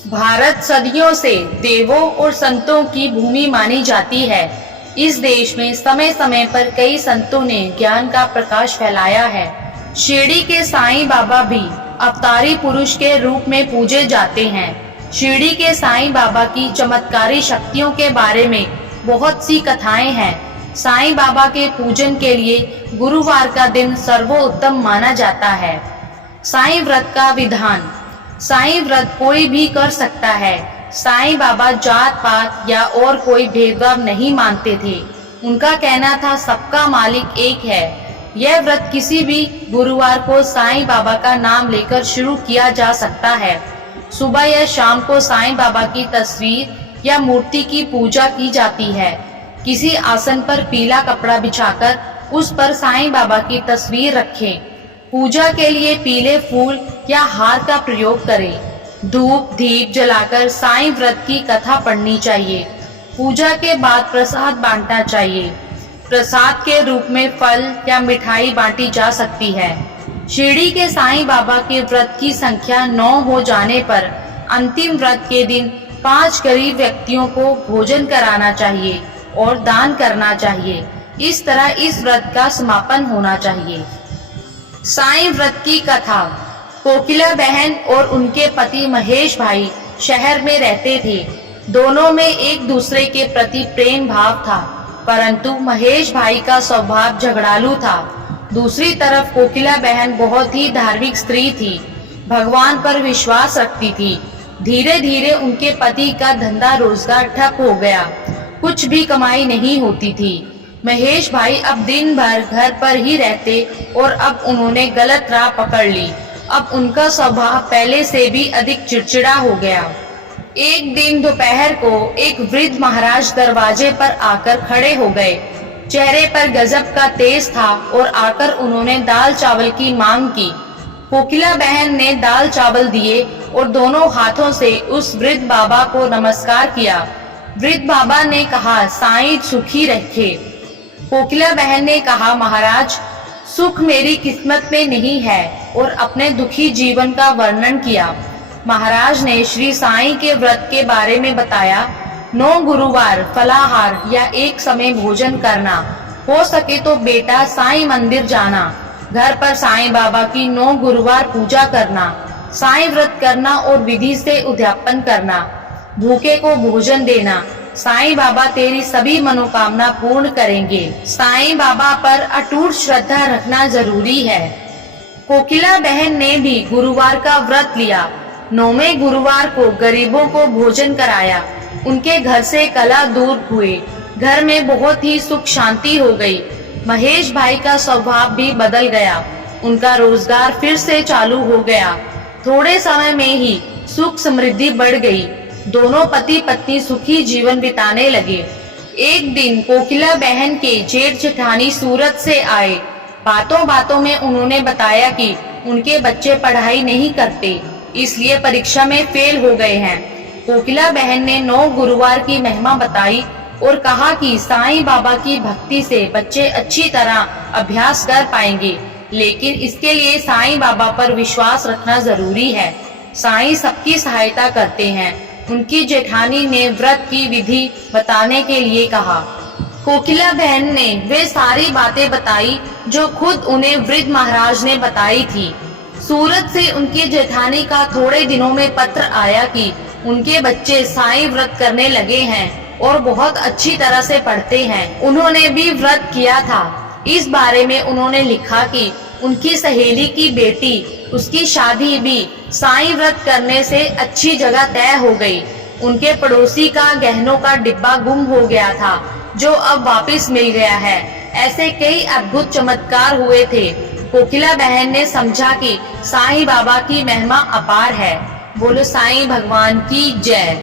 भारत सदियों से देवों और संतों की भूमि मानी जाती है। इस देश में समय समय पर कई संतों ने ज्ञान का प्रकाश फैलाया है। शिरडी के साईं बाबा भी अवतारी पुरुष के रूप में पूजे जाते हैं। शिरडी के साईं बाबा की चमत्कारी शक्तियों के बारे में बहुत सी कथाएं हैं। साईं बाबा के पूजन के लिए गुरुवार का दिन सर्वोत्तम माना जाता है। साईं व्रत का विधान। साईं व्रत कोई भी कर सकता है। साईं बाबा जात पात या और कोई भेदभाव नहीं मानते थे। उनका कहना था सबका मालिक एक है। यह व्रत किसी भी गुरुवार को साईं बाबा का नाम लेकर शुरू किया जा सकता है। सुबह या शाम को साईं बाबा की तस्वीर या मूर्ति की पूजा की जाती है। किसी आसन पर पीला कपड़ा बिछाकर उस पर साईं बाबा की तस्वीर रखें। पूजा के लिए पीले फूल या हार का प्रयोग करें। धूप दीप जलाकर साईं व्रत की कथा पढ़नी चाहिए। पूजा के बाद प्रसाद बांटना चाहिए। प्रसाद के रूप में फल या मिठाई बांटी जा सकती है। शिरडी के साईं बाबा के व्रत की संख्या 9 हो जाने पर अंतिम व्रत के दिन 5 गरीब व्यक्तियों को भोजन कराना चाहिए और दान करना चाहिए। इस तरह इस व्रत का समापन होना चाहिए। साईं व्रत की कथा। कोकिला बहन और उनके पति महेश भाई शहर में रहते थे। दोनों में एक दूसरे के प्रति प्रेम भाव था, परंतु महेश भाई का स्वभाव झगड़ालू था। दूसरी तरफ कोकिला बहन बहुत ही धार्मिक स्त्री थी, भगवान पर विश्वास रखती थी। धीरे धीरे उनके पति का धंधा रोजगार ठप हो गया, कुछ भी कमाई नहीं होती थी। महेश भाई अब दिन भर घर पर ही रहते और अब उन्होंने गलत राह पकड़ ली। अब उनका स्वभाव पहले से भी अधिक चिड़चिड़ा हो गया। एक दिन दोपहर को एक वृद्ध महाराज दरवाजे पर आकर खड़े हो गए। चेहरे पर गजब का तेज था और आकर उन्होंने दाल चावल की मांग की। कोकिला बहन ने दाल चावल दिए और दोनों हाथों से उस वृद्ध बाबा को नमस्कार किया। वृद्ध बाबा ने कहा, साईं सुखी रखे। कोकिला बहन ने कहा, महाराज सुख मेरी किस्मत में नहीं है, और अपने दुखी जीवन का वर्णन किया। महाराज ने श्री साईं के व्रत के बारे में बताया। 9 गुरुवार फलाहार या एक समय भोजन करना, हो सके तो बेटा साईं मंदिर जाना, घर पर साईं बाबा की 9 गुरुवार पूजा करना, साईं व्रत करना और विधि से उद्यापन करना, भूखे को भोजन देना। साईं बाबा तेरी सभी मनोकामना पूर्ण करेंगे। साईं बाबा पर अटूट श्रद्धा रखना जरूरी है। कोकिला बहन ने भी गुरुवार का व्रत लिया। 9वें गुरुवार को गरीबों को भोजन कराया। उनके घर से कलह दूर हुए। घर में बहुत ही सुख शांति हो गई। महेश भाई का स्वभाव भी बदल गया। उनका रोजगार फिर से चालू हो गया। थोड़े समय में ही सुख समृद्धि बढ़ गई। दोनों पति पत्नी सुखी जीवन बिताने लगे। एक दिन कोकिला बहन के जेठ जेठानी सूरत से आए। बातों बातों में उन्होंने बताया कि उनके बच्चे पढ़ाई नहीं करते, इसलिए परीक्षा में फेल हो गए हैं। कोकिला बहन ने 9 गुरुवार की महिमा बताई और कहा कि साईं बाबा की भक्ति से बच्चे अच्छी तरह अभ्यास कर पाएंगे, लेकिन इसके लिए साईं बाबा पर विश्वास रखना जरूरी है। साईं सबकी सहायता करते हैं। उनकी जेठानी ने व्रत की विधि बताने के लिए कहा। कोकिला बहन ने वे सारी बातें बताई जो खुद उन्हें वृद्ध महाराज ने बताई थी। सूरत से उनकी जेठानी का थोड़े दिनों में पत्र आया कि उनके बच्चे साईं व्रत करने लगे हैं और बहुत अच्छी तरह से पढ़ते हैं। उन्होंने भी व्रत किया था। इस बारे में उन्होंने लिखा कि उनकी सहेली की बेटी, उसकी शादी भी साईं व्रत करने से अच्छी जगह तय हो गई। उनके पड़ोसी का गहनों का डिब्बा गुम हो गया था, जो अब वापस मिल गया है। ऐसे कई अद्भुत चमत्कार हुए थे। कोकिला बहन ने समझा कि साईं बाबा की महिमा अपार है। बोलो साईं भगवान की जय।